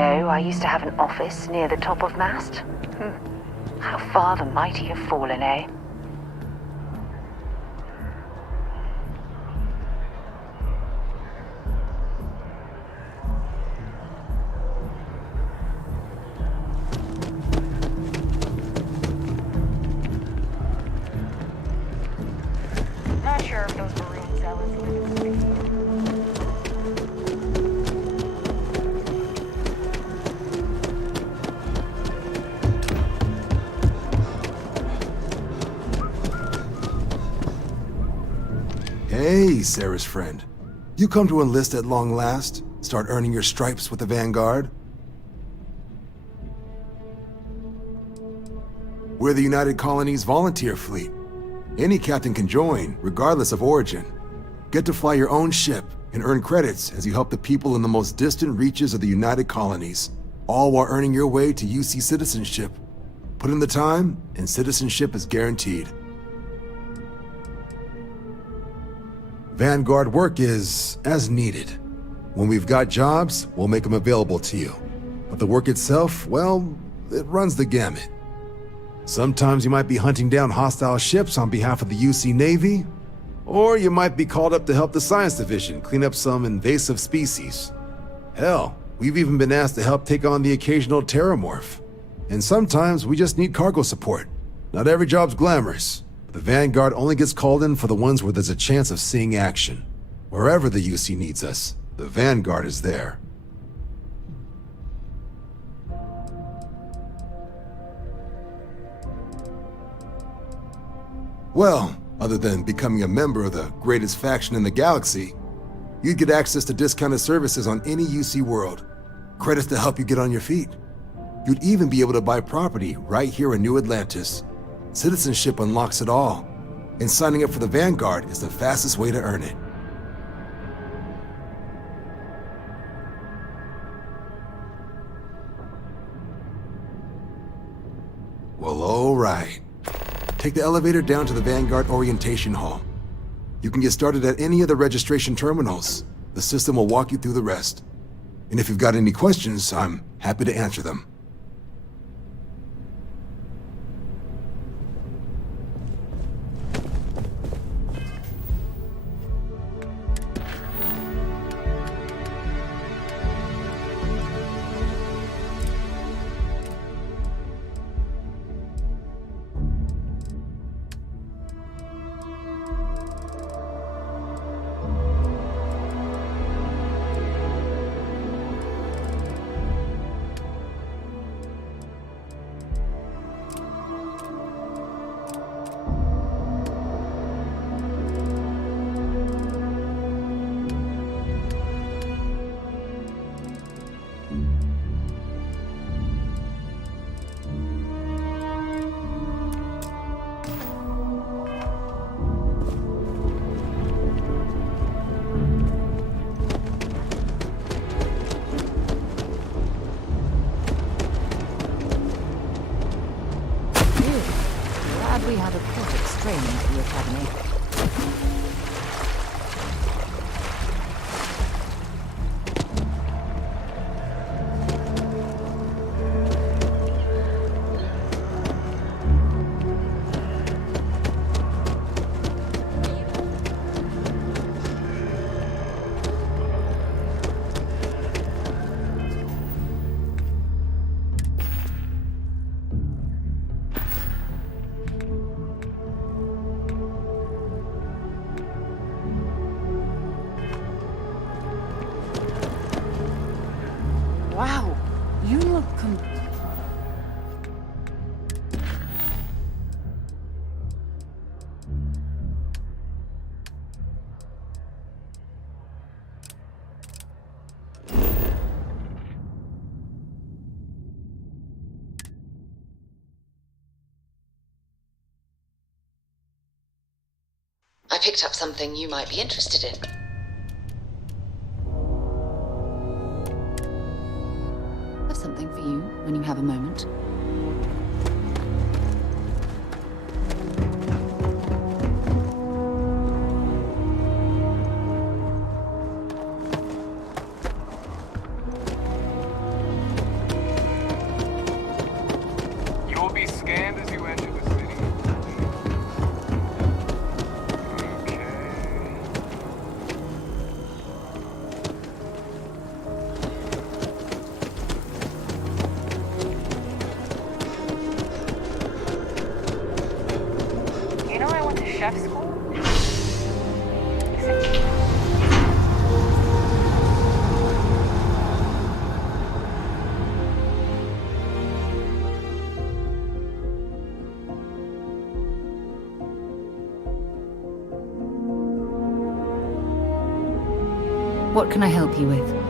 know I used to have an office near the top of mast? How far the mighty have fallen, eh? Not sure if those maroon zealots live in space. Hey, Sarah's friend. You come to enlist at long last? Start earning your stripes with the Vanguard? We're the United Colonies Volunteer Fleet. Any captain can join, regardless of origin. Get to fly your own ship and earn credits as you help the people in the most distant reaches of the United Colonies, all while earning your way to UC citizenship. Put in the time, and citizenship is guaranteed. Vanguard work is as needed. When we've got jobs, we'll make them available to you. But the work itself, well, it runs the gamut. Sometimes you might be hunting down hostile ships on behalf of the UC Navy, or you might be called up to help the Science Division clean up some invasive species. Hell, we've even been asked to help take on the occasional terramorph. And sometimes we just need cargo support. Not every job's glamorous. The Vanguard only gets called in for the ones where there's a chance of seeing action. Wherever the UC needs us, the Vanguard is there. Well, other than becoming a member of the greatest faction in the galaxy, you'd get access to discounted services on any UC world, credits to help you get on your feet. You'd even be able to buy property right here in New Atlantis. Citizenship unlocks it all, and signing up for the Vanguard is the fastest way to earn it. Well, all right. Take the elevator down to the Vanguard Orientation Hall. You can get started at any of the registration terminals. The system will walk you through the rest. And if you've got any questions, I'm happy to answer them. We had a perfect strain at the Academy. Wow, you look I picked up something you might be interested in. I've something for you when you have a moment. chef school? What can I help you with?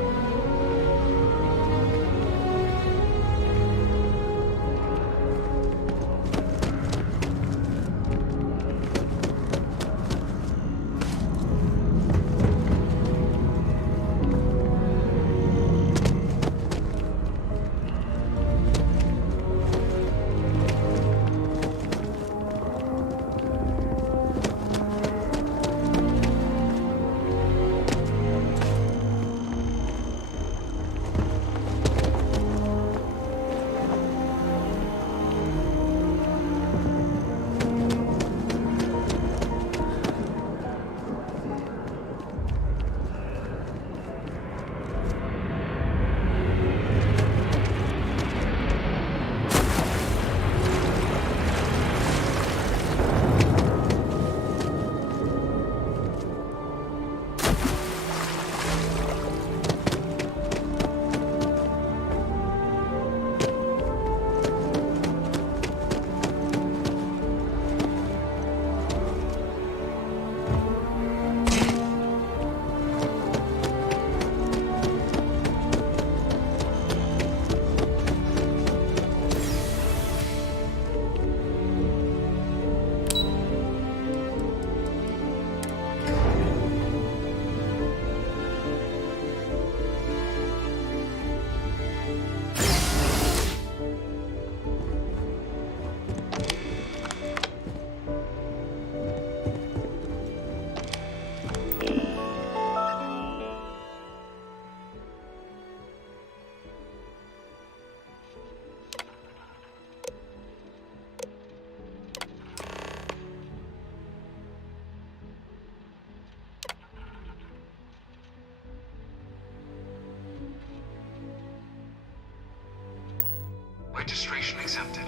Registration accepted.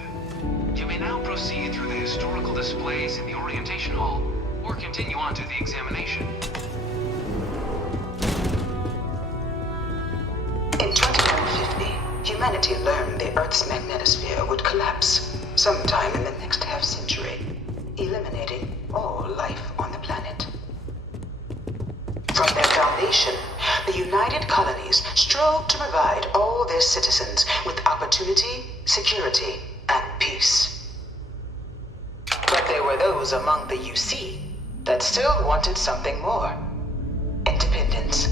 You may now proceed through the historical displays in the orientation hall, or continue on to the examination. In 2150, humanity learned the Earth's magnetosphere would collapse sometime in the next half-century, eliminating all life on the planet. From their foundation, the United Colonies strove to provide all their citizens with opportunity, security, and peace. But there were those among the UC that still wanted something more. Independence.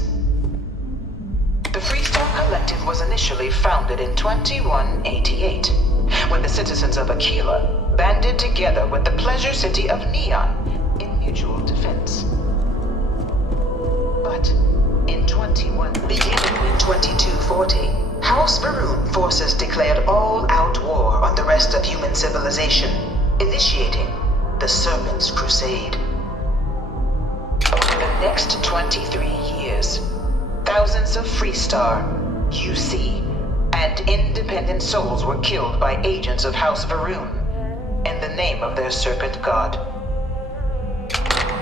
The Freestar Collective was initially founded in 2188, when the citizens of Aquila banded together with the pleasure city of Neon in mutual defense. But beginning in 2240, House Varun forces declared all-out war on the rest of human civilization, initiating the Serpent's Crusade. Over the next 23 years, thousands of Freestar, UC, and independent souls were killed by agents of House Varun in the name of their serpent god.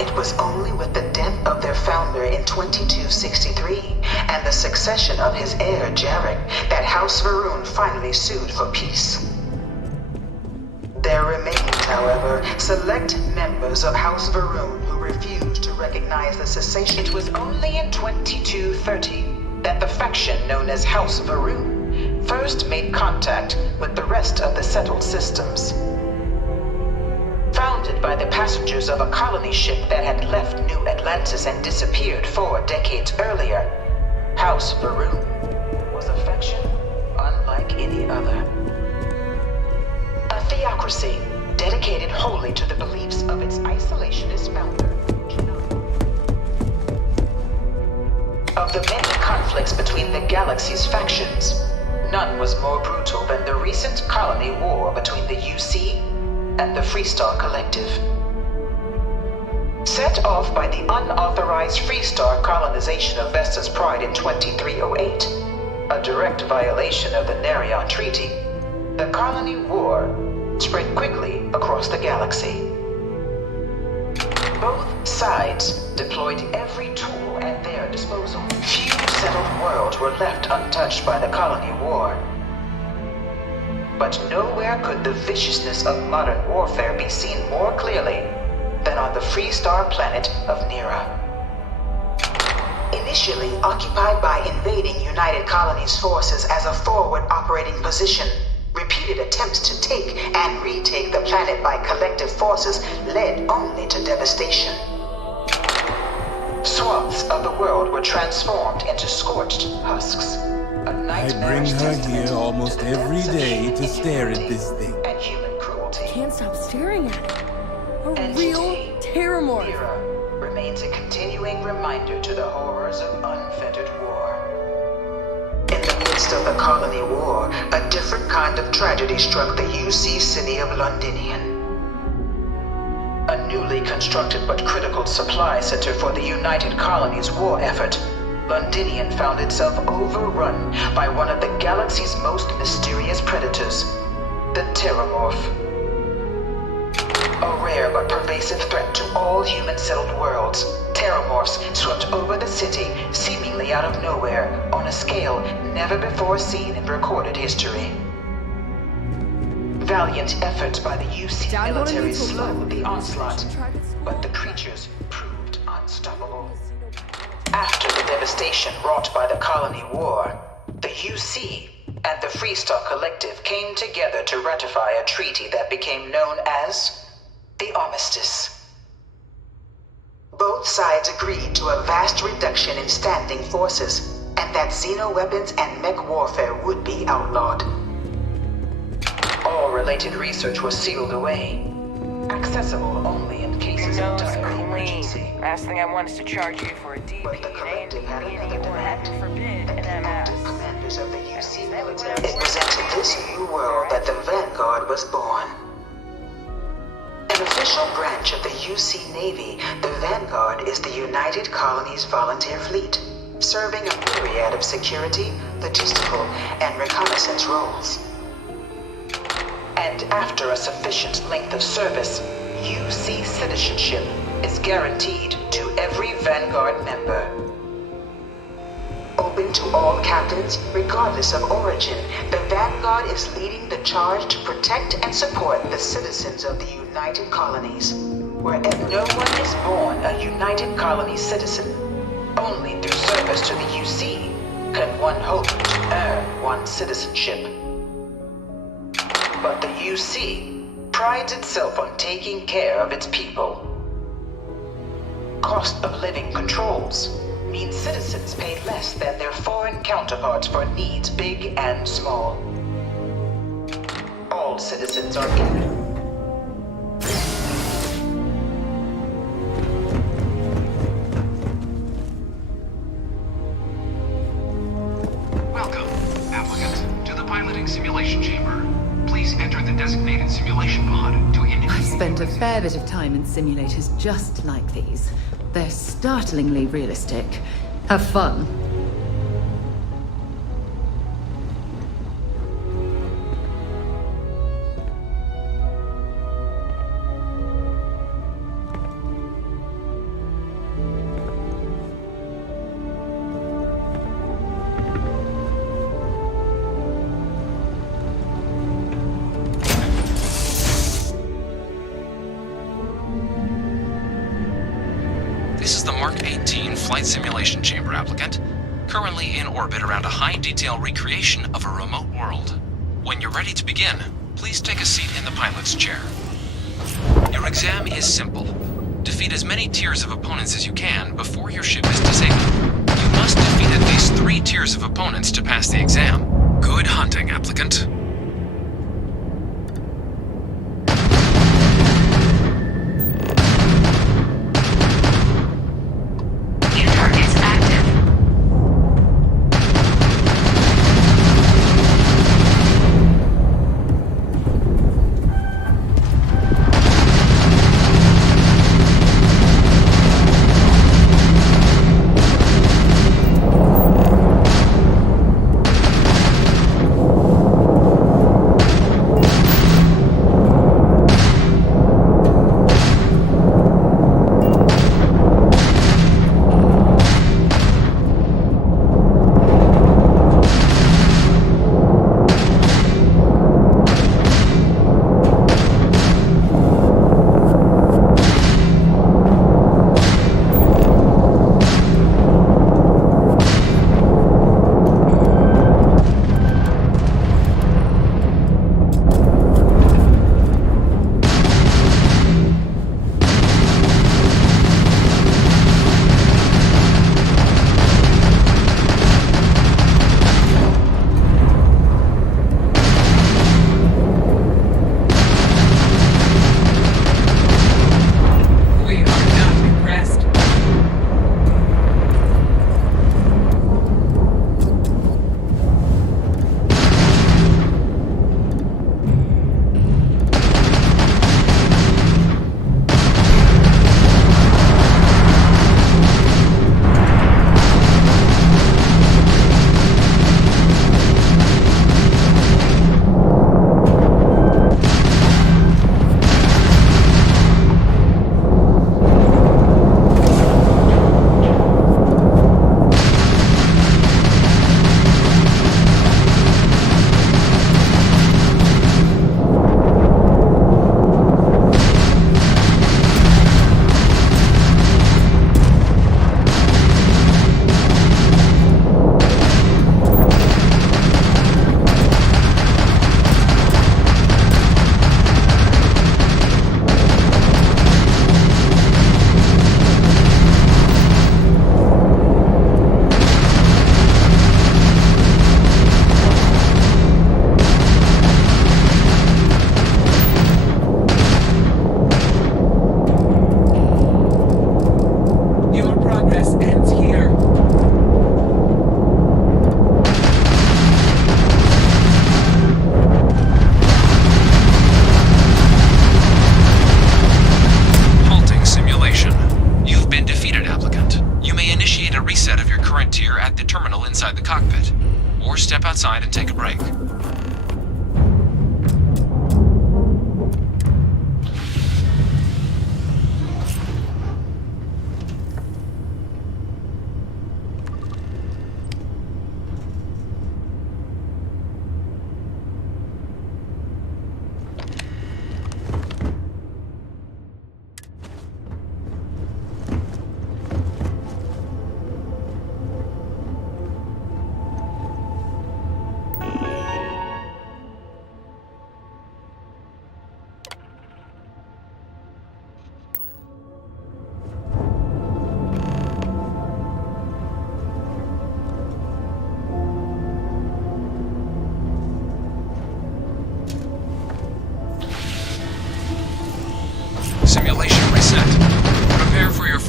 It was only with the death of their founder in 2263 and the succession of his heir Jarek that House Varun finally sued for peace. There remained, however, select members of House Varun who refused to recognize the cessation. It was only in 2230 that the faction known as House Varun first made contact with the rest of the settled systems. Founded by the passengers of a colony ship that had left New Atlantis and disappeared 4 decades earlier, House Varun was a faction unlike any other. A theocracy dedicated wholly to the beliefs of its isolationist founder. Of the many conflicts between the galaxy's factions, none was more brutal than the recent colony war between the UC and the Freestar Collective. Set off by the unauthorized Freestar colonization of Vesta's Pride in 2308, a direct violation of the Nerion Treaty, the colony war spread quickly across the galaxy. Both sides deployed every tool at their disposal. Few settled worlds were left untouched by the colony war. But nowhere could the viciousness of modern warfare be seen more clearly than on the Freestar planet of Nera. Initially occupied by invading United Colonies forces as a forward operating position, repeated attempts to take and retake the planet by collective forces led only to devastation. Swaths of the world were transformed into scorched husks. I bring her here almost every day to stare at this thing. And human cruelty. Can't stop staring at it. A And real today, terramorph. Nera remains a continuing reminder to the horrors of unfettered war. In the midst of the colony war, a different kind of tragedy struck the UC city of Londinian. A newly constructed but critical supply center for the United Colonies war effort, Londinian found itself overrun by one of the galaxy's most mysterious predators, the Terramorph. A rare but pervasive threat to all human-settled worlds, Terramorphs swept over the city seemingly out of nowhere on a scale never before seen in recorded history. Valiant efforts by the UC military slowed the onslaught, but the creatures proved unstoppable. After the devastation wrought by the colony war, the UC and the Freestar Collective came together to ratify a treaty that became known as the Armistice. Both sides agreed to a vast reduction in standing forces, and that xeno-weapons and mech warfare would be outlawed. All related research was sealed away, accessible only in cases of dire emergency. Last thing I want is to charge you for a DB. But the collective had another demand. Forbid The an active MS. commanders of the UC military. It was into this new world that the Vanguard was born. An official branch of the UC Navy, the Vanguard is the United Colonies Volunteer Fleet, serving a myriad of security, logistical, and reconnaissance roles. And after a sufficient length of service, UC citizenship is guaranteed to every Vanguard member. Open to all captains, regardless of origin, the Vanguard is leading the charge to protect and support the citizens of the United Colonies. Wherever no one is born a United Colony citizen, only through service to the UC can one hope to earn one's citizenship. But the UC prides itself on taking care of its people. Cost of living controls means citizens pay less than their foreign counterparts for needs big and small. All citizens are equal. Welcome, applicant, to the piloting simulation chamber. Please enter the designated simulation pod to indicate. I've spent a fair bit of time in simulators just like these. They're startlingly realistic. Have fun. This is the Mark 18 Flight Simulation Chamber applicant, currently in orbit around a high-detail recreation of a remote world. When you're ready to begin, please take a seat in the pilot's chair. Your exam is simple. Defeat as many tiers of opponents as you can before your ship is disabled. You must defeat at least 3 tiers of opponents to pass the exam. Good hunting, applicant.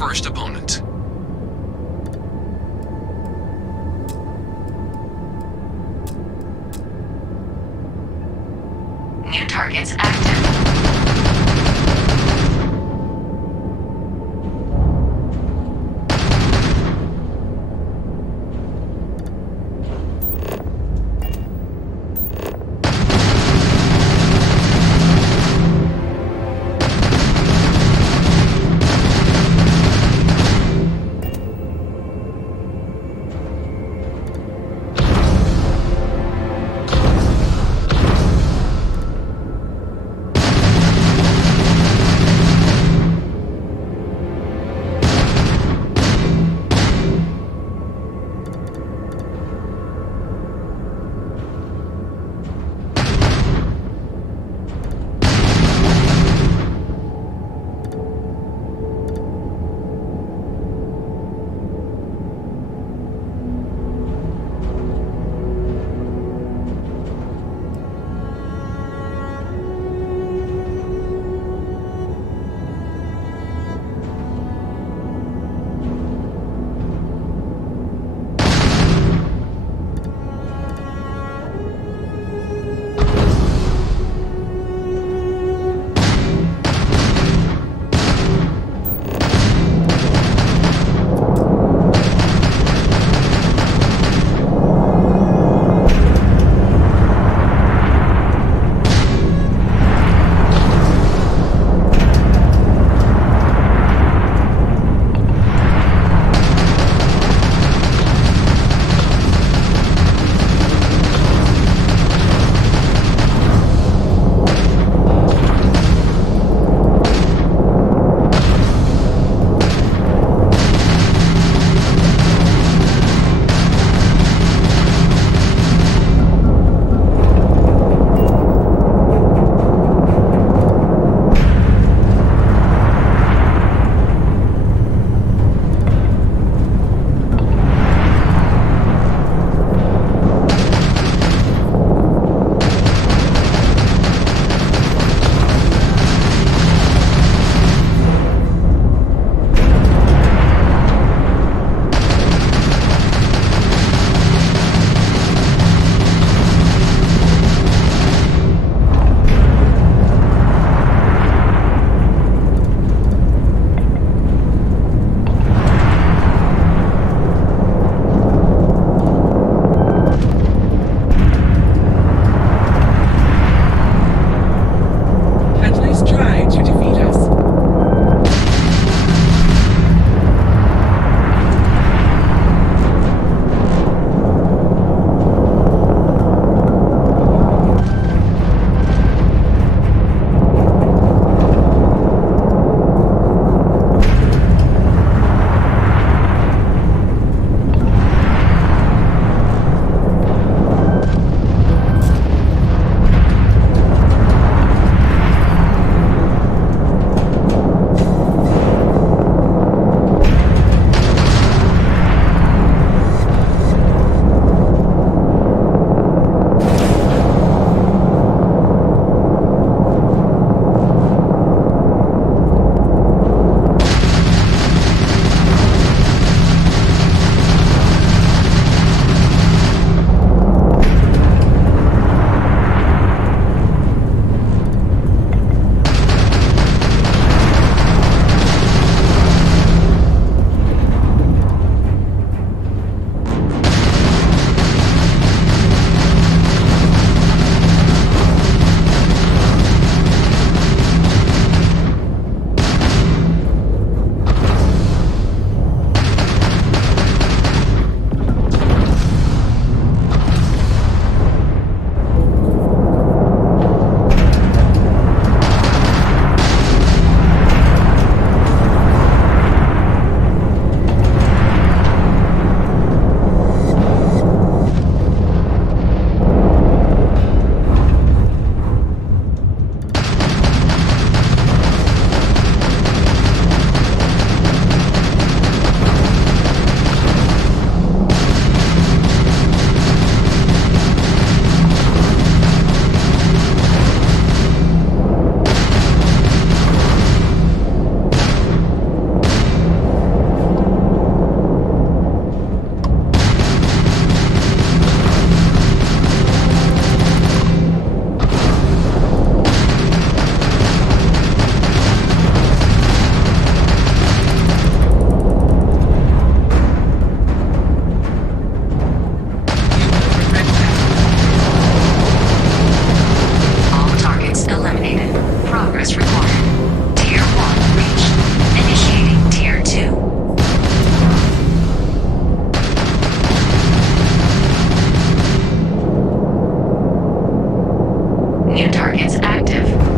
first opponent. New targets active. New targets active.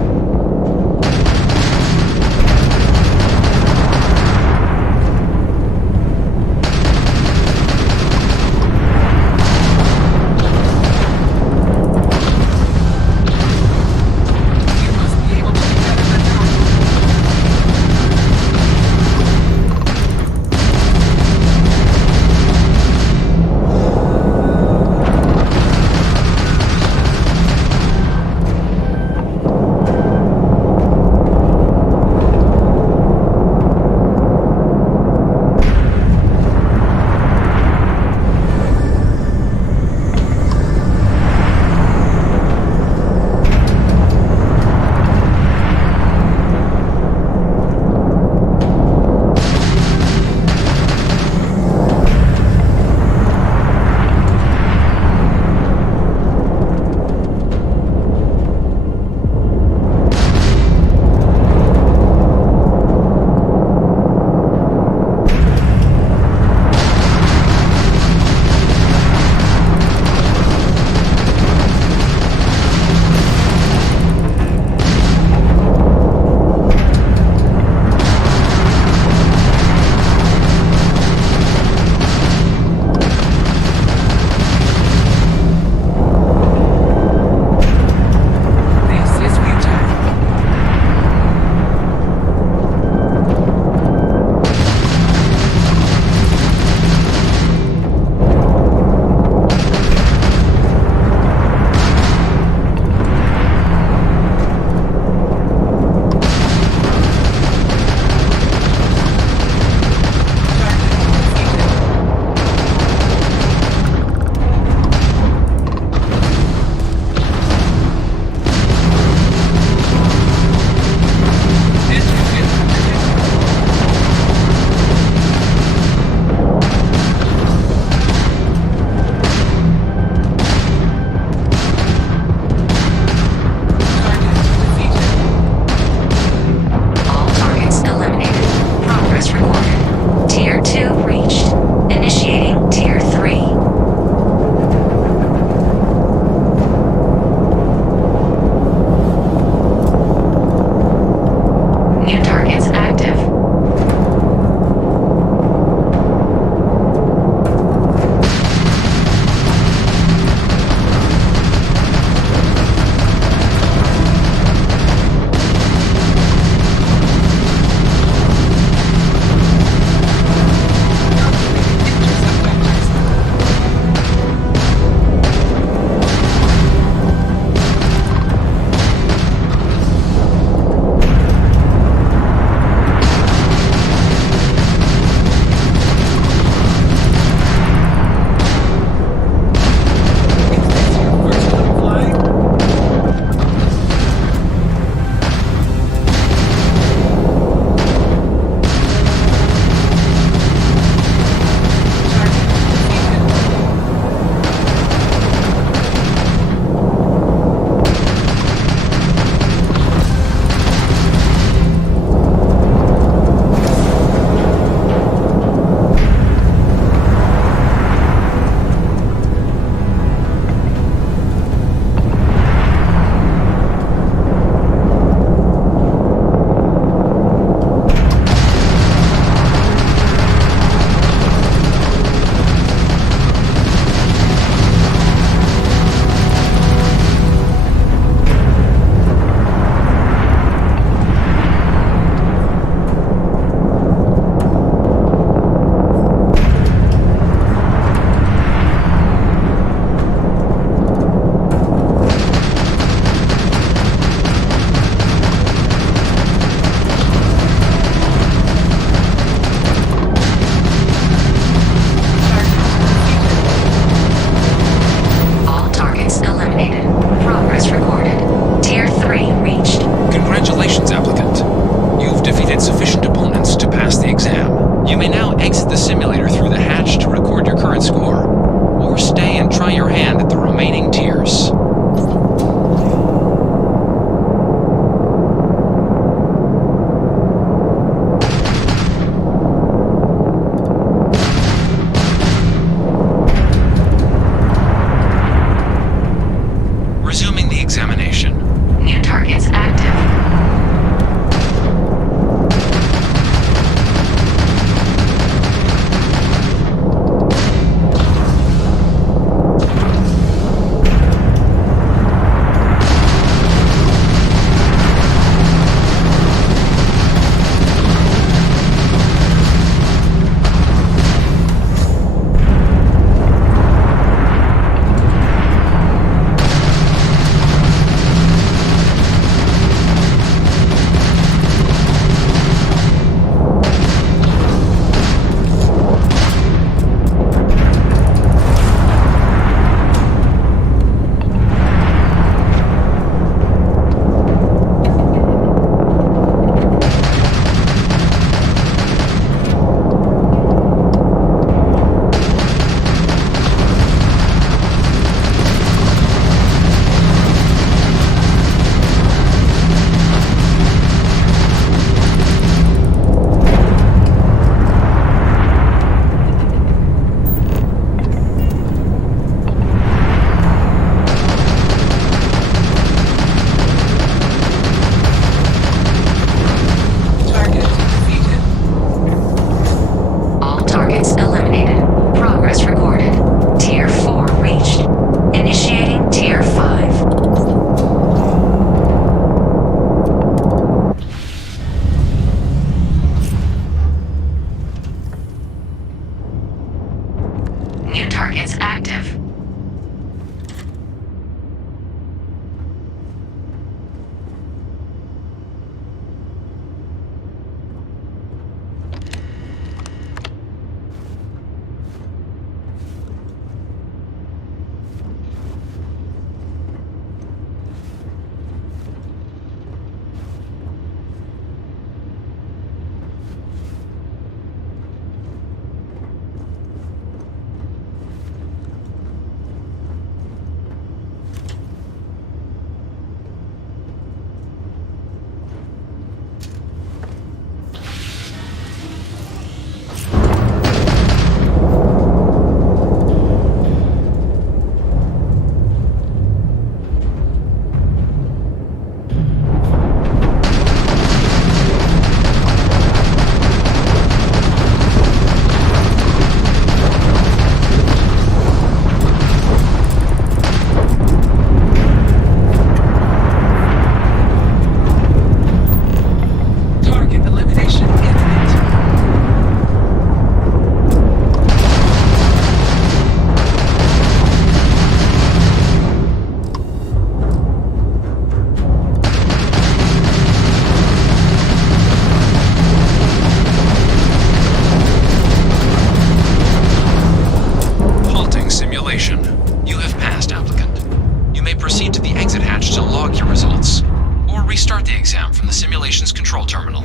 restart the exam from the simulation's control terminal.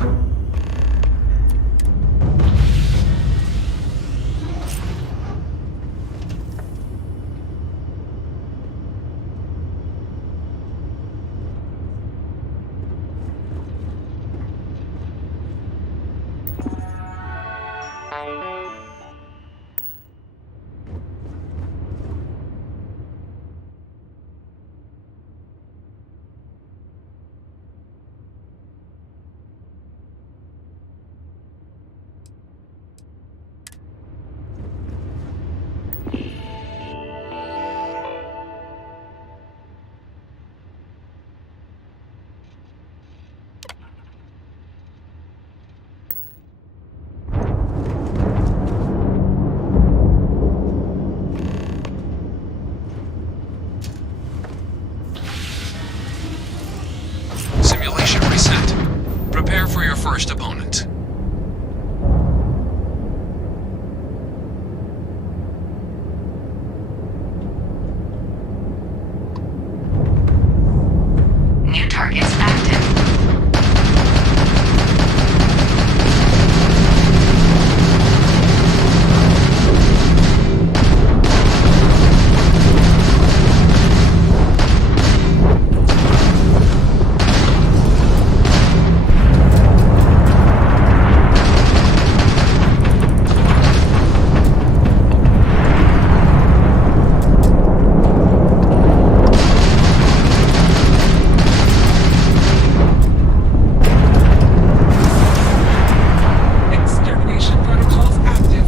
Simulation reset. Prepare for your first opponent. New targets active. Extermination protocols active.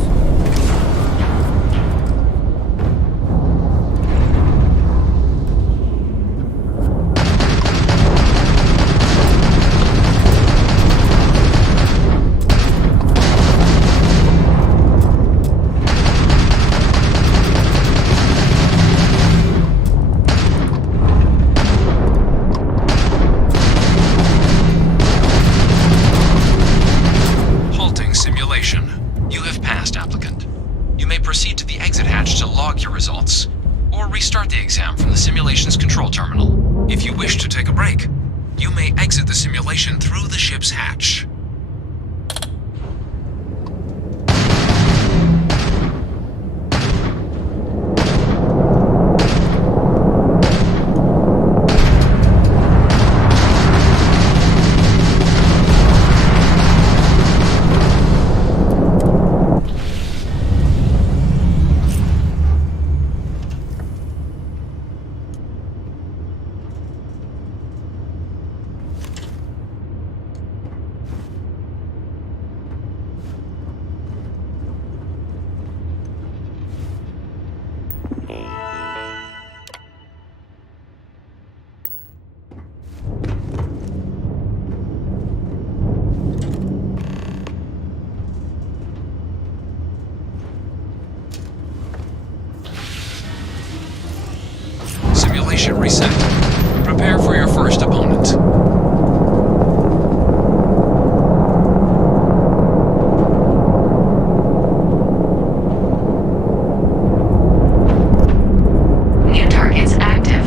Halting simulation. You have passed, applicant. You may proceed to the exit hatch to log your results, or restart the exam from the simulation's control terminal. If you wish to take a break, you may exit the simulation through the ship's hatch. Simulation reset. Prepare for your first opponent. New targets active.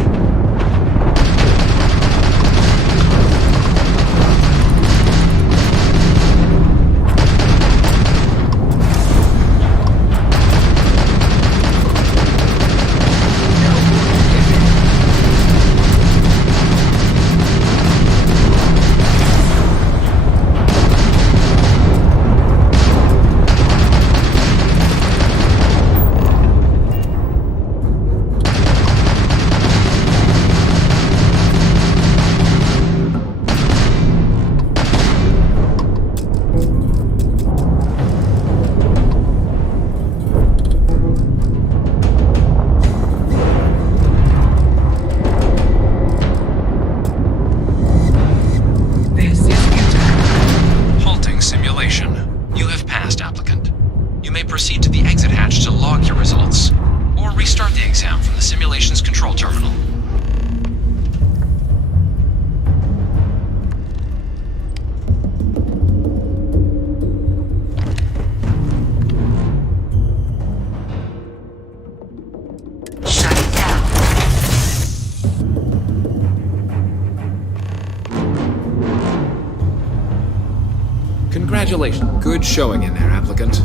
Congratulations. Good showing in there, applicant.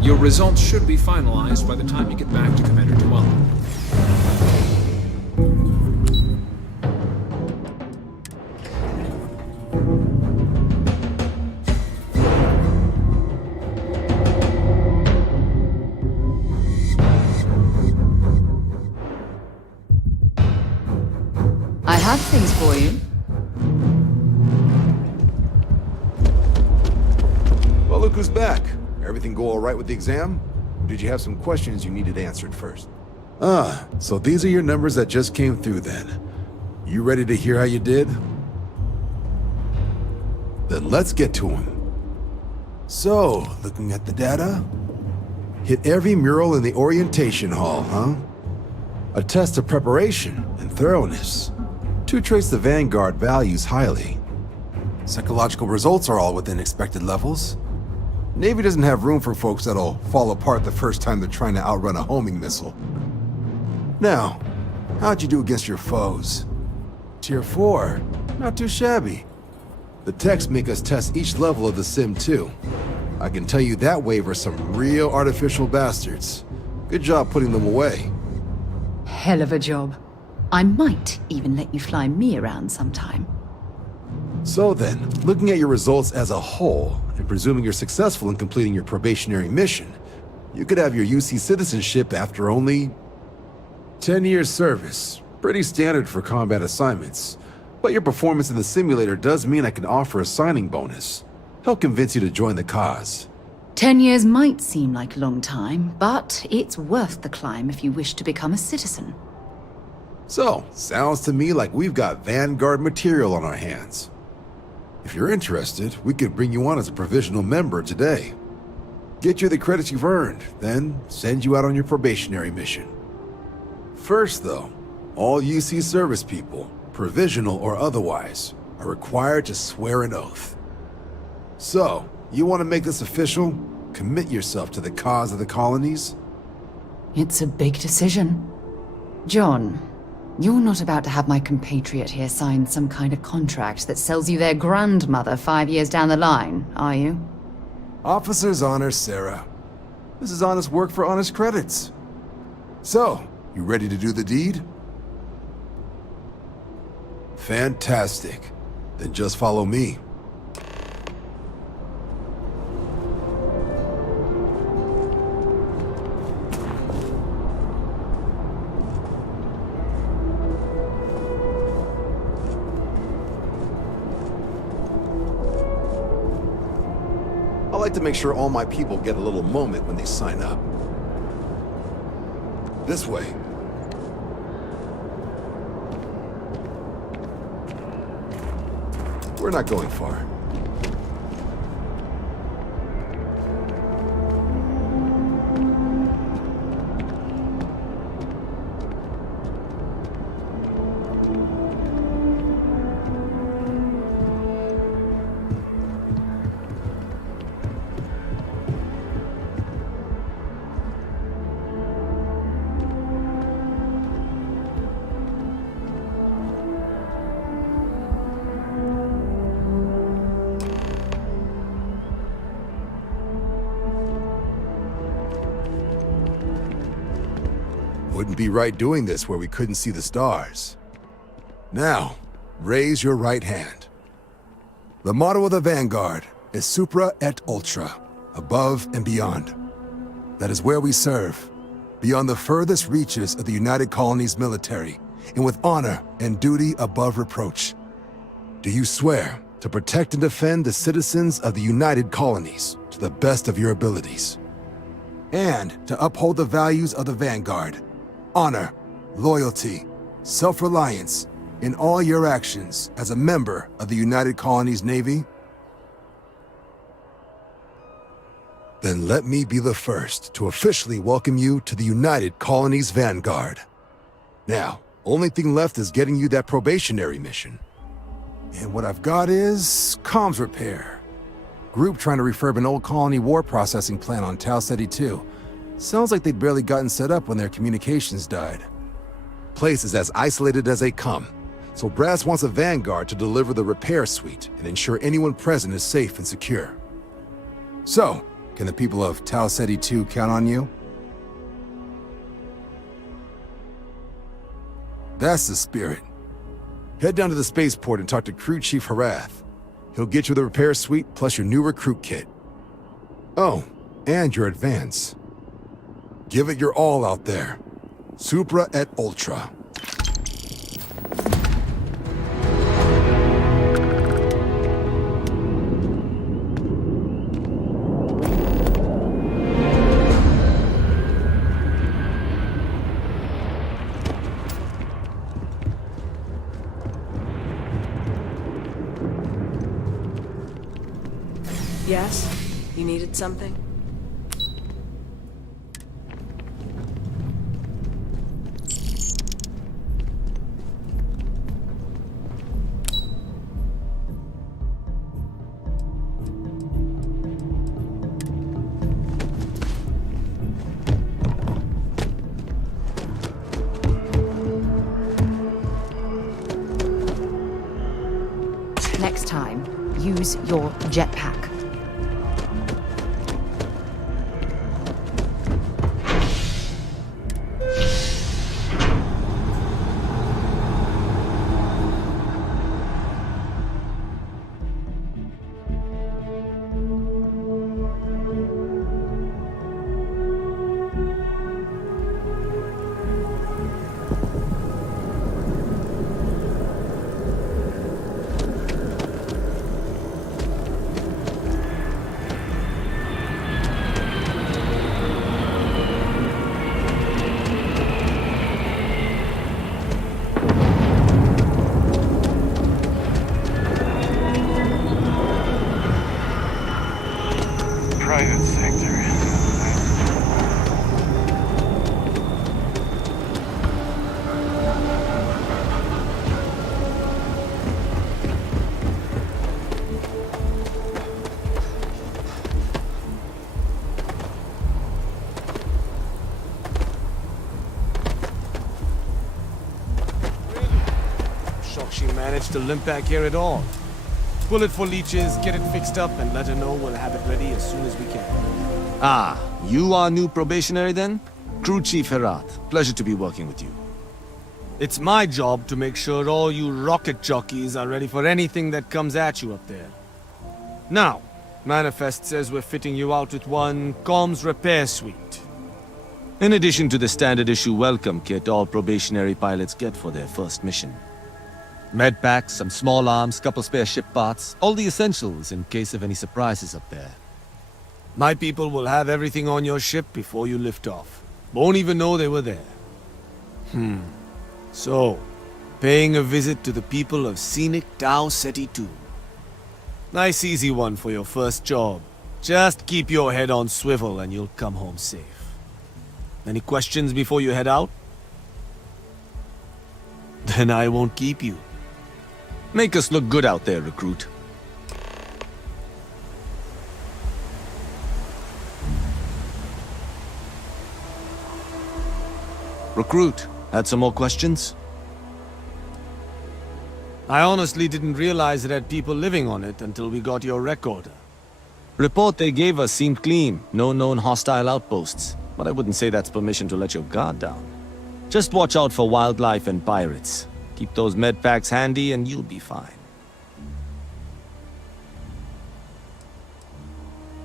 Your results should be finalized by the time you get back to Commander Dwelling. I have things for you. Well, look who's back. Everything go all right with the exam? Or did you have some questions you needed answered first? So these are your numbers that just came through then. You ready to hear how you did? Then let's get to them. So, looking at the data, hit every mural in the orientation hall, huh? A test of preparation and thoroughness. To trace the Vanguard values highly. Psychological results are all within expected levels. Navy doesn't have room for folks that'll fall apart the first time they're trying to outrun a homing missile. Now, how'd you do against your foes? Tier 4, not too shabby. The techs make us test each level of the sim too. I can tell you that wave are some real artificial bastards. Good job putting them away. Hell of a job. I might even let you fly me around sometime. So then, looking at your results as a whole, and presuming you're successful in completing your probationary mission, you could have your UC citizenship after only 10 years service. Pretty standard for combat assignments. But your performance in the simulator does mean I can offer a signing bonus. Help convince you to join the cause. 10 years might seem like a long time, but it's worth the climb if you wish to become a citizen. So, sounds to me like we've got Vanguard material on our hands. If you're interested, we could bring you on as a provisional member today. Get you the credits you've earned, then send you out on your probationary mission. First though, all UC service people, provisional or otherwise, are required to swear an oath. So, you want to make this official? Commit yourself to the cause of the colonies? It's a big decision. John, you're not about to have my compatriot here sign some kind of contract that sells you their grandmother 5 years down the line, are you? Officer's honor, Sarah. This is honest work for honest credits. So, you ready to do the deed? Fantastic. Then just follow me. I like to make sure all my people get a little moment when they sign up. This way. We're not going far. Wouldn't be right doing this where we couldn't see the stars. Now, raise your right hand. The motto of the Vanguard is Supra et Ultra, above and beyond. That is where we serve, beyond the furthest reaches of the United Colonies military, and with honor and duty above reproach. Do you swear to protect and defend the citizens of the United Colonies to the best of your abilities? And to uphold the values of the Vanguard, honor, loyalty, self-reliance in all your actions as a member of the United Colonies Navy? Then let me be the first to officially welcome you to the United Colonies Vanguard. Now, only thing left is getting you that probationary mission. And what I've got is comms repair. Group trying to refurb an old colony war processing plant on Tau Ceti 2. Sounds like they'd barely gotten set up when their communications died. place is as isolated as they come, so Brass wants a vanguard to deliver the repair suite and ensure anyone present is safe and secure. So, can the people of Tau Ceti 2 count on you? That's the spirit. Head down to the spaceport and talk to Crew Chief Harath. He'll get you the repair suite plus your new recruit kit. Oh, and your advance. Give it your all out there. Supra et Ultra. Yes? You needed something? Next time, use your jetpack. Private sector. Shocked she managed to limp back here at all. Pull it for leeches, get it fixed up, and let her know we'll have it ready as soon as we can. Ah, you are new probationary then? Crew Chief Herat, pleasure to be working with you. It's my job to make sure all you rocket jockeys are ready for anything that comes at you up there. Now, Manifest says we're fitting you out with one comms repair suite. In addition to the standard issue welcome kit all probationary pilots get for their first mission. Med packs, some small arms, couple spare ship parts, all the essentials in case of any surprises up there. My people will have everything on your ship before you lift off. Won't even know they were there. So, paying a visit to the people of scenic Tau Ceti 2. Nice easy one for your first job. Just keep your head on swivel and you'll come home safe. Any questions before you head out? Then I won't keep you. Make us look good out there, recruit. Recruit, had some more questions? I honestly didn't realize it had people living on it until we got your recorder. Report they gave us seemed clean, no known hostile outposts. But I wouldn't say that's permission to let your guard down. Just watch out for wildlife and pirates. Keep those med packs handy and you'll be fine.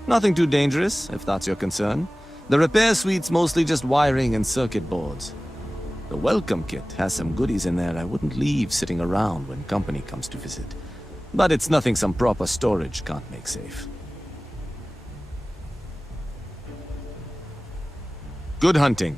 Nothing too dangerous, if that's your concern. The repair suite's mostly just wiring and circuit boards. The welcome kit has some goodies in there I wouldn't leave sitting around when company comes to visit. But it's nothing some proper storage can't make safe. Good hunting.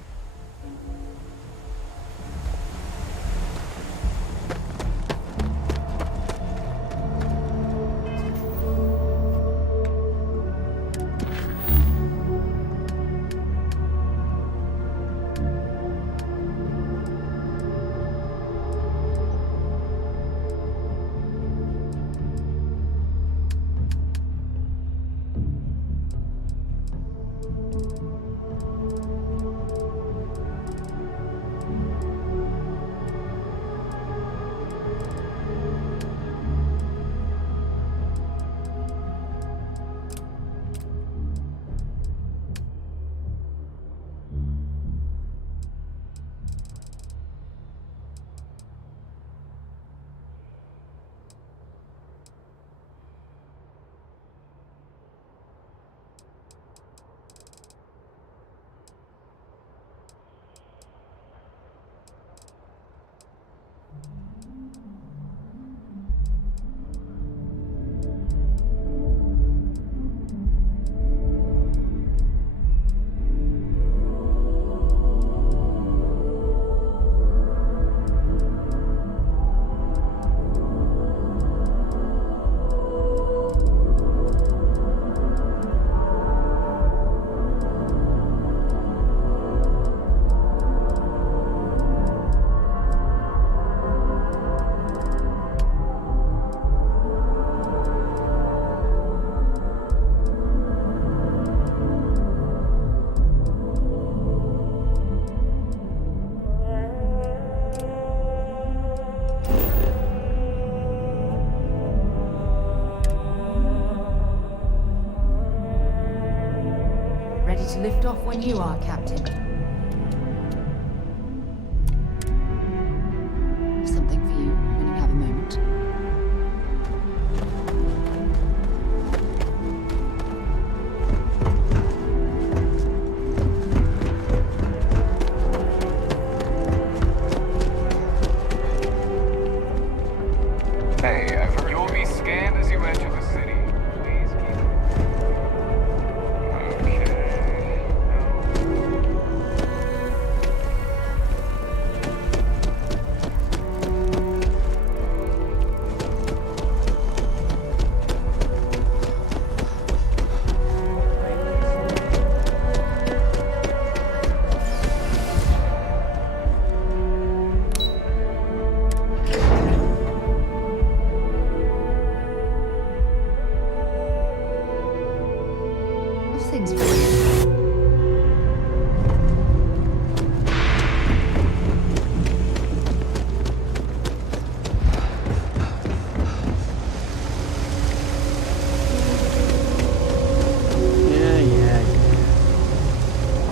Ready to lift off when you are, Captain. Something for you when you have a moment. Hey, I've heard you will be scanned as you enter the city. Please keep it. Okay. Things for you. Yeah.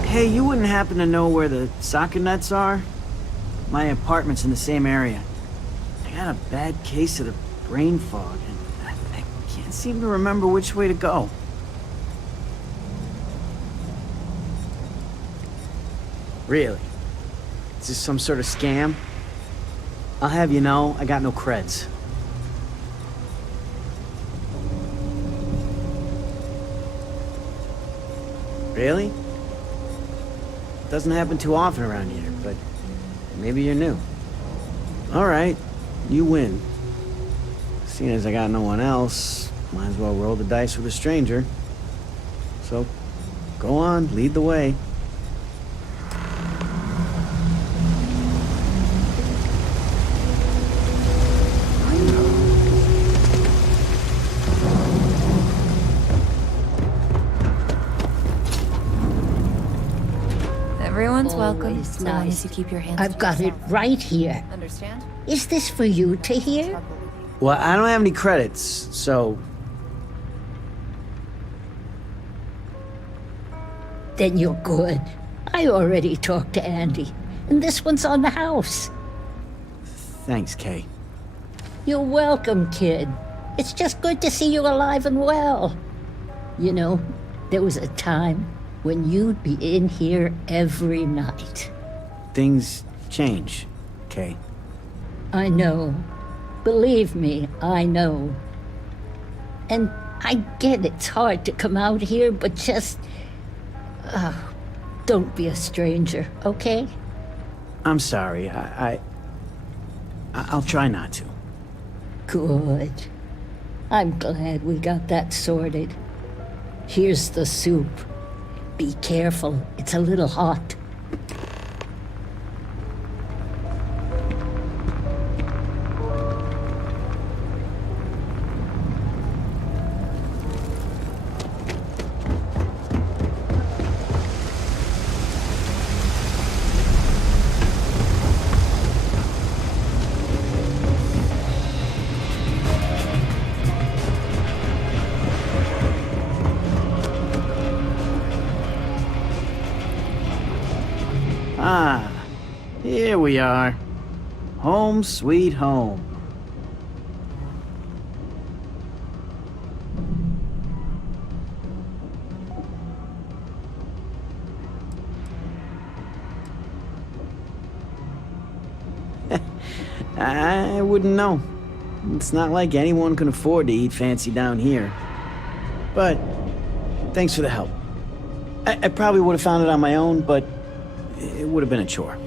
Hey, you wouldn't happen to know where the soccer nets are? My apartment's in the same area. I got a bad case of the brain fog, and I can't seem to remember which way to go. Really? Is this some sort of scam? I'll have you know, I got no creds. Really? Doesn't happen too often around here, but maybe you're new. Alright, you win. Seeing as I got no one else, might as well roll the dice with a stranger. So, go on, lead the way. Everyone's welcome, Always as long nice. as you keep your hands I've to got it yourself. right here. Understand? Is this for you to hear? Well, I don't have any credits, so... Then you're good. I already talked to Andy, and this one's on the house. Thanks, Kay. You're welcome, kid. It's just good to see you alive and well. You know, there was a time when you'd be in here every night. Things change, Kay. I know. Believe me, I know. And I get it's hard to come out here, but just... don't be a stranger, okay? I'm sorry, I'll try not to. Good. I'm glad we got that sorted. Here's the soup. Be careful, it's a little hot. Ah, here we are. Home sweet home. I wouldn't know. It's not like anyone can afford to eat fancy down here. But thanks for the help. I probably would have found it on my own, but it would have been a chore.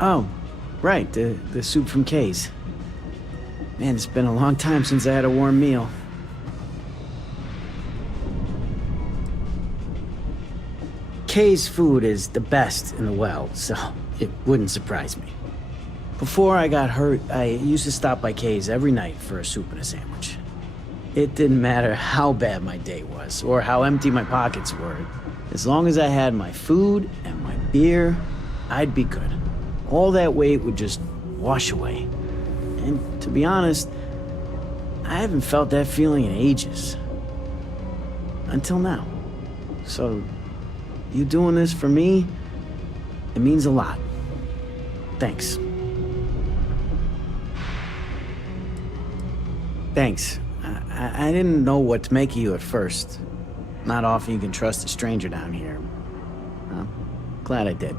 Oh, right, the soup from Kay's. Man, it's been a long time since I had a warm meal. Kay's food is the best in the well, so it wouldn't surprise me. Before I got hurt, I used to stop by Kay's every night for a soup and a sandwich. It didn't matter how bad my day was, or how empty my pockets were. As long as I had my food and my beer, I'd be good. All that weight would just wash away. And to be honest, I haven't felt that feeling in ages. Until now. So, you doing this for me, it means a lot. Thanks. Thanks. I didn't know what to make of you at first. Not often you can trust a stranger down here. Well, glad I did.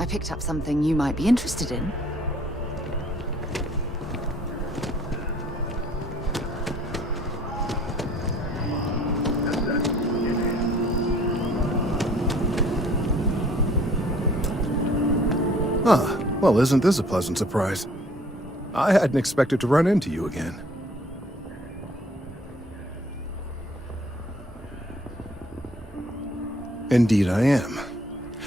I picked up something you might be interested in. Huh. Well, isn't this a pleasant surprise? I hadn't expected to run into you again. Indeed I am.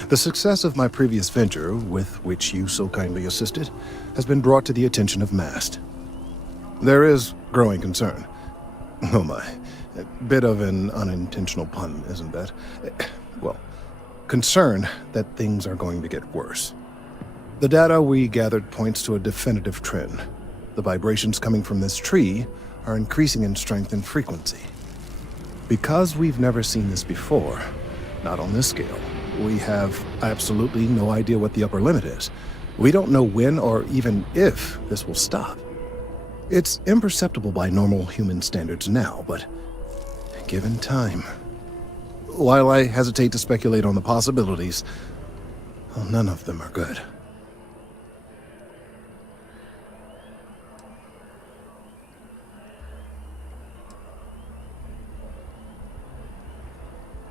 The success of my previous venture, with which you so kindly assisted, has been brought to the attention of Mast. There is growing concern. Oh my. A bit of an unintentional pun, isn't that? Well, concern that things are going to get worse. The data we gathered points to a definitive trend. The vibrations coming from this tree are increasing in strength and frequency. Because we've never seen this before, not on this scale, we have absolutely no idea what the upper limit is. We don't know when or even if this will stop. It's imperceptible by normal human standards now, but given time. While I hesitate to speculate on the possibilities, Well, none of them are good.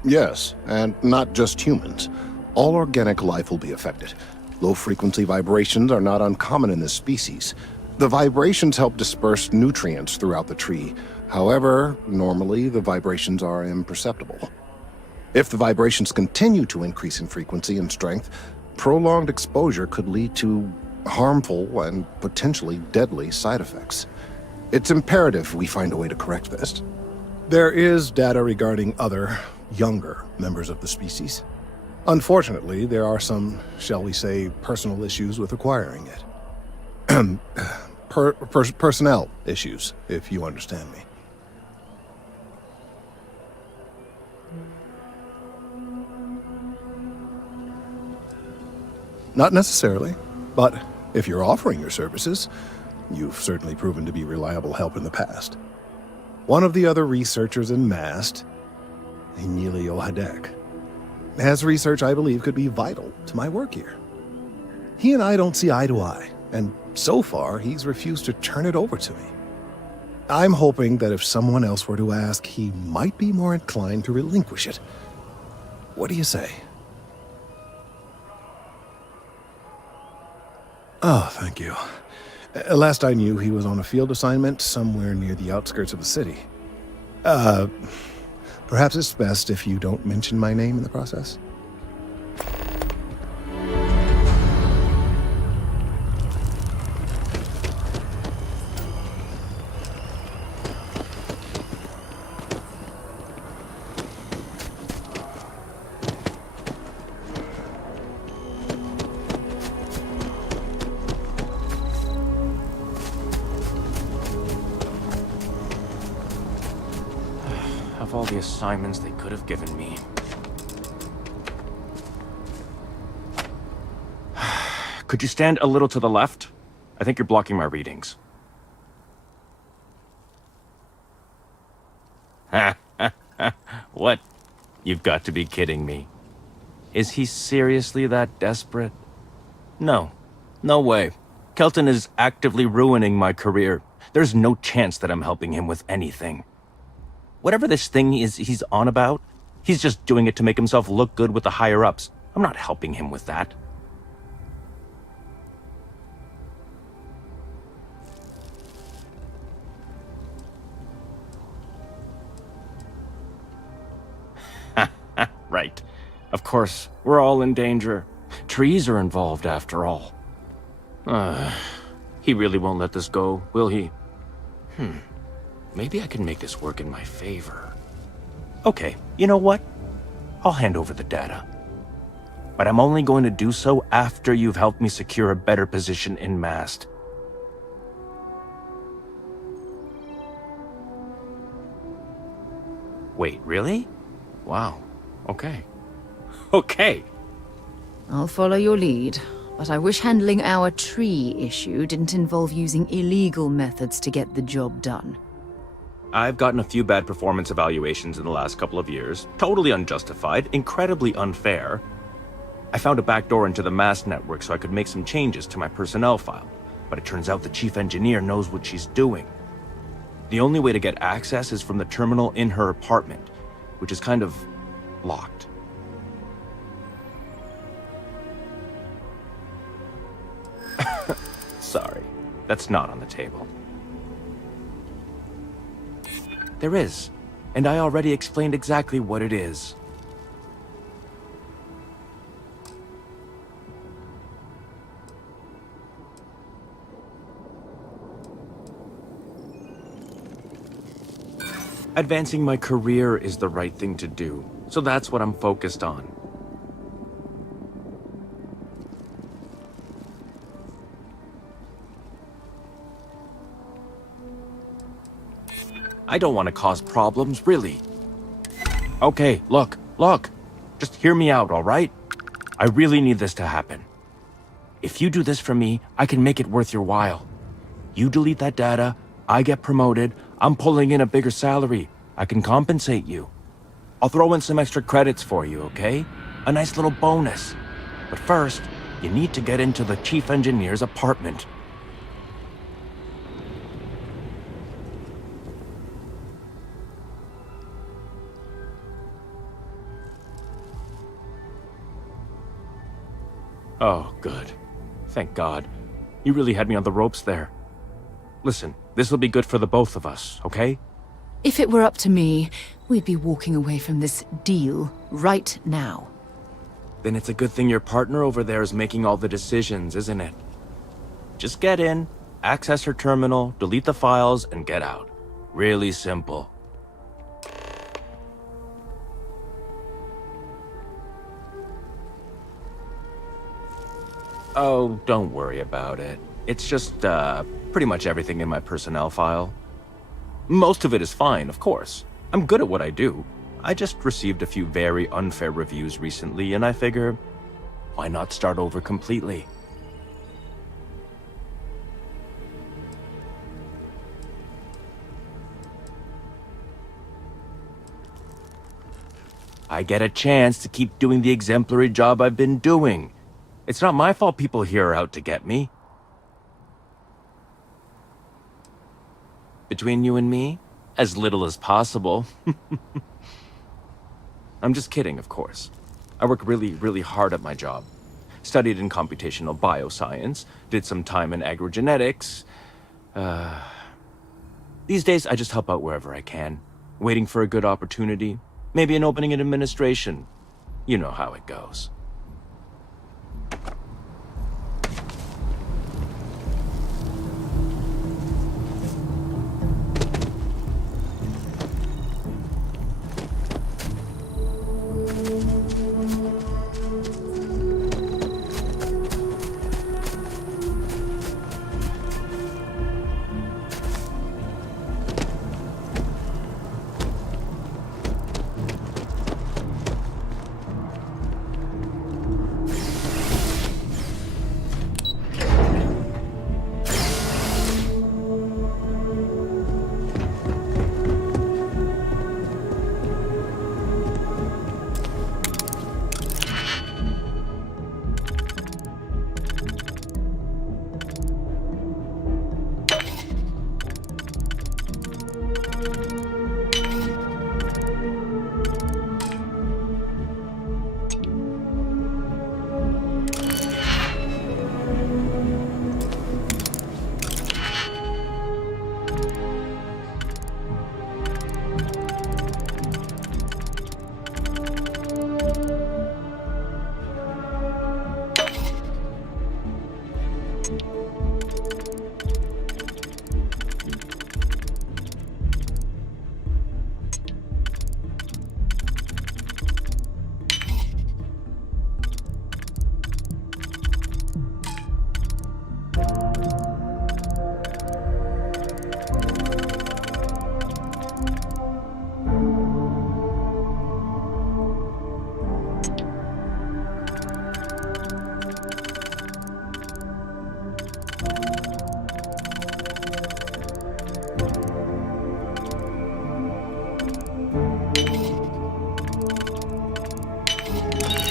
Yes, and not just humans. All organic life will be affected. Low-frequency vibrations are not uncommon in this species. The vibrations help disperse nutrients throughout the tree. However, normally the vibrations are imperceptible. If the vibrations continue to increase in frequency and strength, prolonged exposure could lead to harmful and potentially deadly side effects. It's imperative we find a way to correct this. There is data regarding other, younger members of the species. Unfortunately, there are some, shall we say, personal issues with acquiring it. Personnel issues, if you understand me. Not necessarily, but if you're offering your services, you've certainly proven to be reliable help in the past. One of the other researchers in MAST, Emilio Hadek, has research I believe could be vital to my work here. He and I don't see eye to eye, and so far he's refused to turn it over to me. I'm hoping that if someone else were to ask, he might be more inclined to relinquish it. What do you say? Oh, thank you. Last I knew, he was on a field assignment somewhere near the outskirts of the city. Perhaps it's best if you don't mention my name in the process? Of all the assignments they could have given me. Could you stand a little to the left? I think you're blocking my readings. What? You've got to be kidding me. Is he seriously that desperate? No. No way. Kelton is actively ruining my career. There's no chance that I'm helping him with anything. Whatever this thing is he's on about, he's just doing it to make himself look good with the higher-ups. I'm not helping him with that. Right. Of course, we're all in danger. Trees are involved, after all. He really won't let this go, will he? Maybe I can make this work in my favor. Okay, you know what? I'll hand over the data. But I'm only going to do so after you've helped me secure a better position in MAST. Wait, really? Wow. Okay. Okay. I'll follow your lead, but I wish handling our tree issue didn't involve using illegal methods to get the job done. I've gotten a few bad performance evaluations in the last couple of years. Totally unjustified, incredibly unfair. I found a backdoor into the MAST network so I could make some changes to my personnel file, but it turns out the chief engineer knows what she's doing. The only way to get access is from the terminal in her apartment, which is kind of locked. Sorry, that's not on the table. There is, and I already explained exactly what it is. Advancing my career is the right thing to do, so that's what I'm focused on. I don't want to cause problems, really. Okay, look. Just hear me out, all right? I really need this to happen. If you do this for me, I can make it worth your while. You delete that data, I get promoted, I'm pulling in a bigger salary. I can compensate you. I'll throw in some extra credits for you, okay? A nice little bonus. But first, you need to get into the chief engineer's apartment. Oh, good. Thank God. You really had me on the ropes there. Listen, this will be good for the both of us, okay? If it were up to me, we'd be walking away from this deal right now. Then it's a good thing your partner over there is making all the decisions, isn't it? Just get in, access her terminal, delete the files, and get out. Really simple. Oh, don't worry about it. It's just, pretty much everything in my personnel file. Most of it is fine, of course. I'm good at what I do. I just received a few very unfair reviews recently, and I figure, why not start over completely? I get a chance to keep doing the exemplary job I've been doing. It's not my fault people here are out to get me. Between you and me, as little as possible. I'm just kidding, of course. I work really, really hard at my job. Studied in computational bioscience, did some time in agrogenetics. These days, I just help out wherever I can, waiting for a good opportunity, maybe an opening in administration. You know how it goes.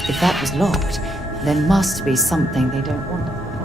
If that was locked, there must be something they don't want us to find.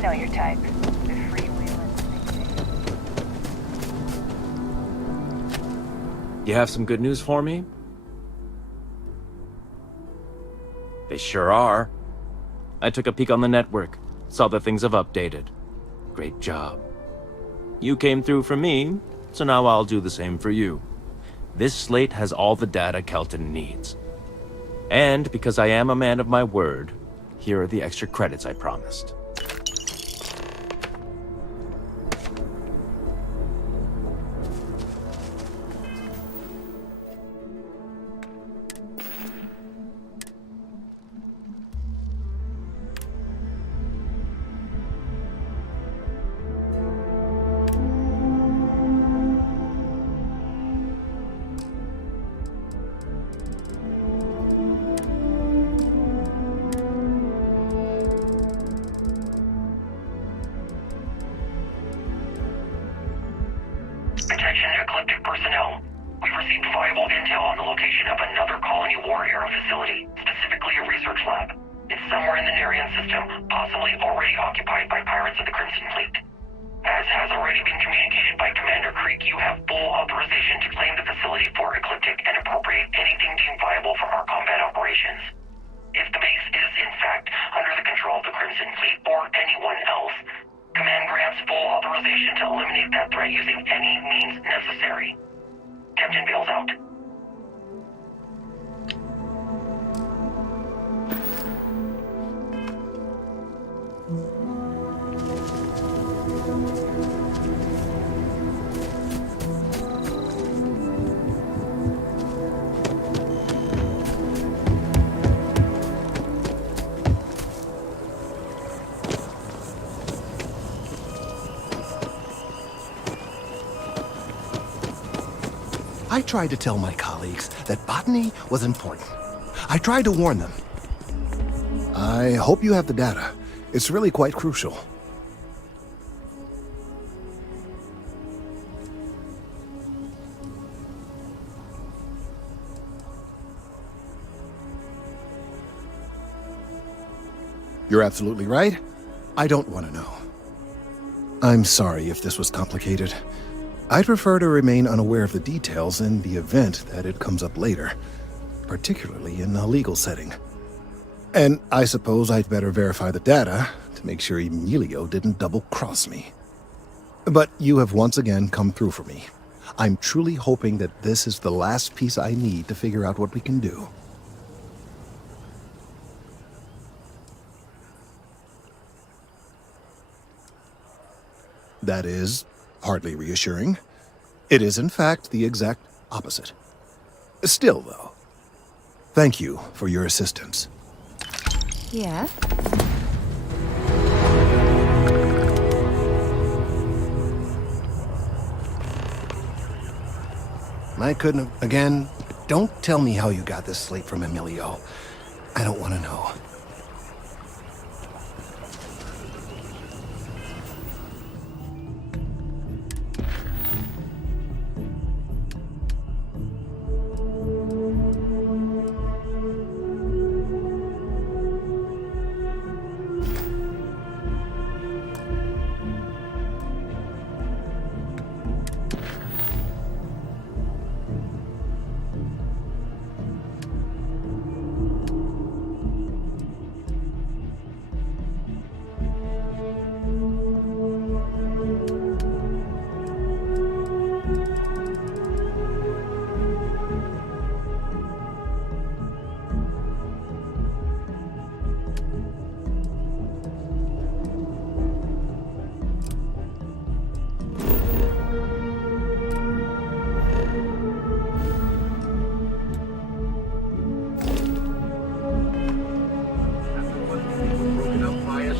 I know your type. The freewheeling. You have some good news for me? They sure are. I took a peek on the network, saw that things have updated. Great job. You came through for me, so now I'll do the same for you. This slate has all the data Kelton needs. And because I am a man of my word, here are the extra credits I promised. Attention Ecliptic personnel. We've received viable intel on the location of another colony war era facility, specifically a research lab. It's somewhere in the Nerian system, possibly already occupied by pirates of the Crimson Fleet. As has already been communicated by Commander Creek, you have full authorization to claim the facility for Ecliptic and appropriate anything deemed viable for our combat operations. If the base is, in fact, under the control of the Crimson Fleet or anyone else, Command grants full authorization to eliminate that threat using any means necessary. Captain Bale's out. I tried to tell my colleagues that botany was important. I tried to warn them. I hope you have the data. It's really quite crucial. You're absolutely right. I don't want to know. I'm sorry if this was complicated. I'd prefer to remain unaware of the details in the event that it comes up later, particularly in a legal setting. And I suppose I'd better verify the data to make sure Emilio didn't double-cross me. But you have once again come through for me. I'm truly hoping that this is the last piece I need to figure out what we can do. That is hardly reassuring. It is, in fact, the exact opposite. Still, though, thank you for your assistance. Yeah? I couldn't have... Again, don't tell me how you got this slate from Emilio. I don't want to know.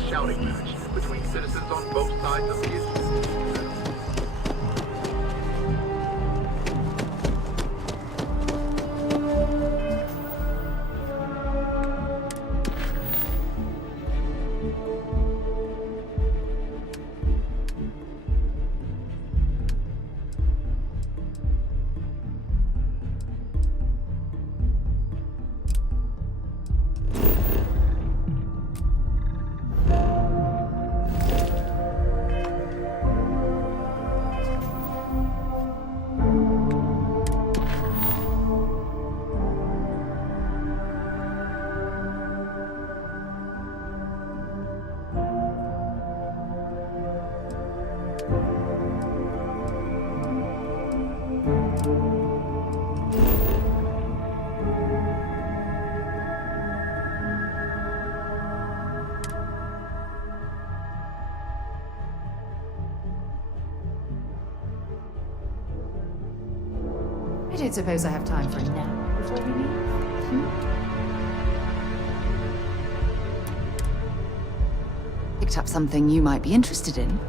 Shouting match between citizens on both sides of the issue. don't suppose I have time for a nap before we leave? Picked up something you might be interested in.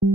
Got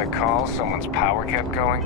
a call? Someone's power kept going?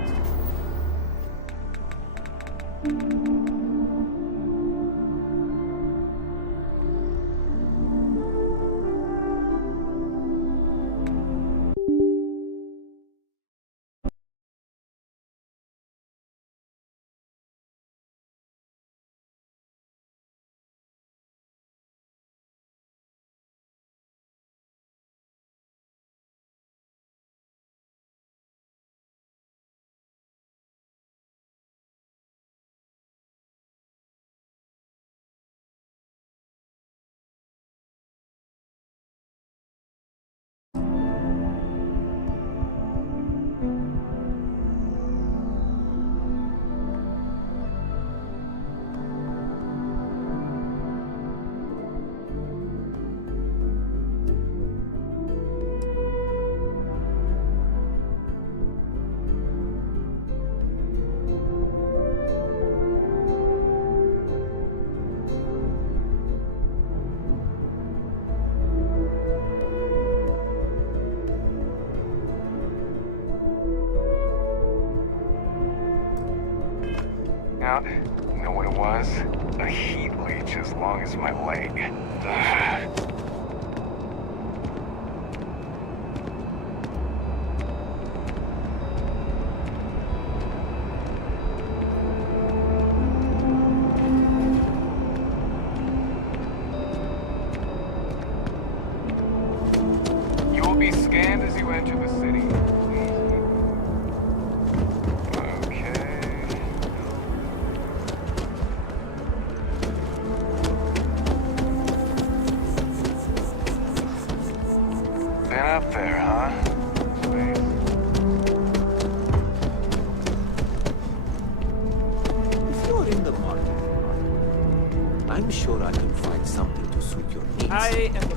Out. You know what it was? A heat leech as long as my leg. Ugh. You will be scanned as you enter the city. Up there, huh? Please. If you're in the market, I'm sure I can find something to suit your needs. I am the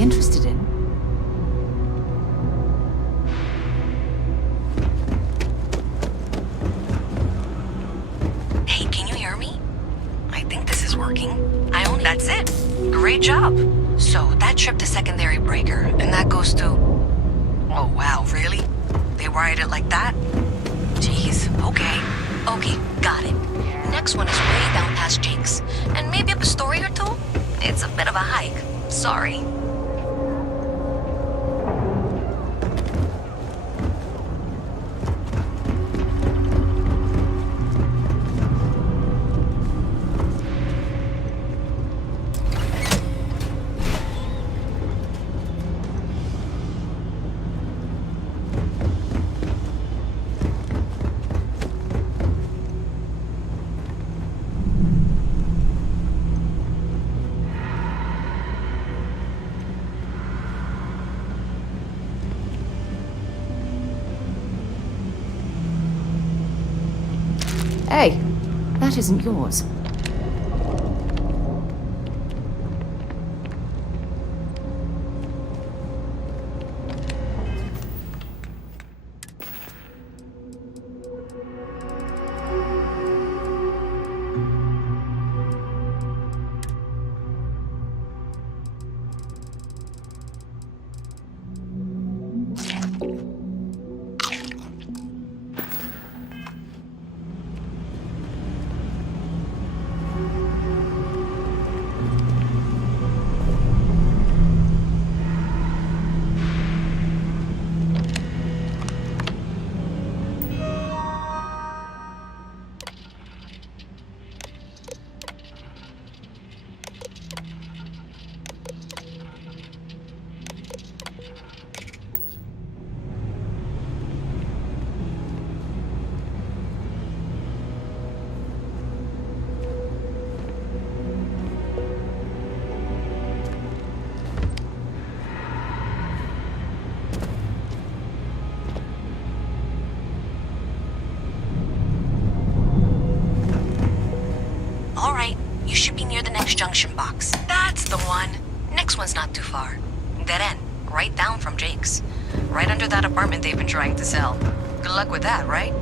interested in. Hey, can you hear me? I think this is working. That's it. Great job. So, that trip to Secondary Breaker, and that goes to... Oh, wow, really? They wired it like that? Jeez, okay. Okay, got it. Next one is way down past Jake's, and maybe up a story or two? It's a bit of a hike. Sorry. Hey, that isn't yours. Alright, you should be near the next junction box. That's the one. Next one's not too far. Dead end, right down from Jake's. Right under that apartment they've been trying to sell. Good luck with that, right?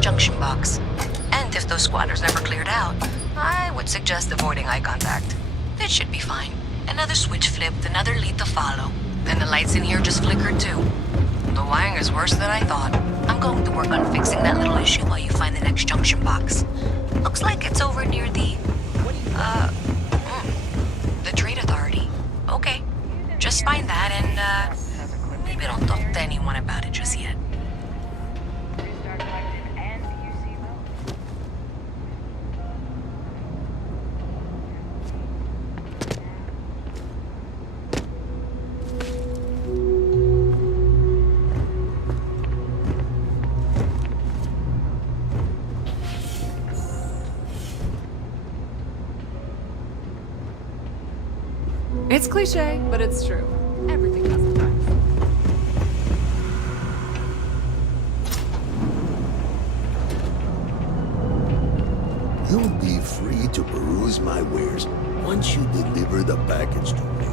Junction box. And if those squatters never cleared out, I would suggest avoiding eye contact. It should be fine. Another switch flipped, another lead to follow. And the lights in here just flickered too. The wiring is worse than I thought. I'm going to work on fixing that little issue while you find the next junction box. Looks like it's over near the Trade Authority. Okay. Just find that and maybe don't talk to anyone about it just yet. It's cliche, but it's true. Everything has a price. You'll be free to peruse my wares once you deliver the package to me.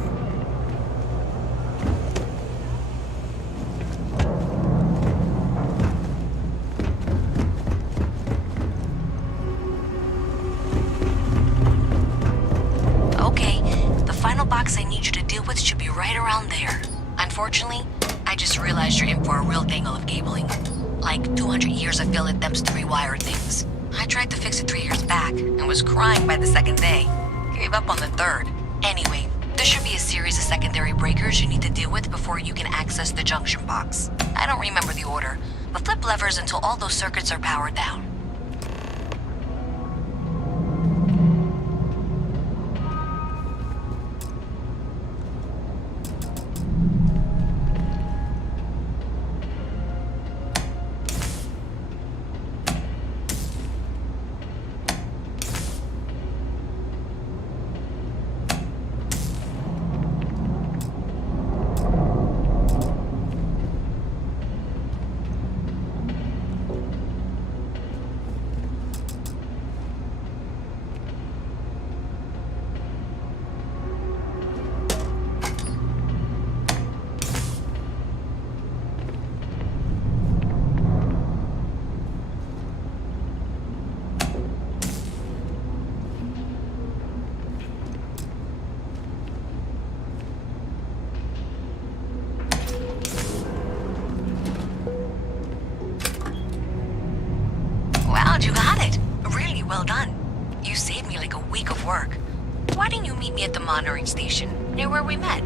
I need you to deal with should be right around there. Unfortunately, I just realized you're in for a real tangle of cabling. Like 200 years of fill attempts to rewire things. I tried to fix it 3 years back and was crying by the second day. Gave up on the third. Anyway, there should be a series of secondary breakers you need to deal with before you can access the junction box. I don't remember the order, but flip levers until all those circuits are powered down. Wow, you got it. Really well done. You saved me like a week of work. why didn't you meet me at the monitoring station, near where we met?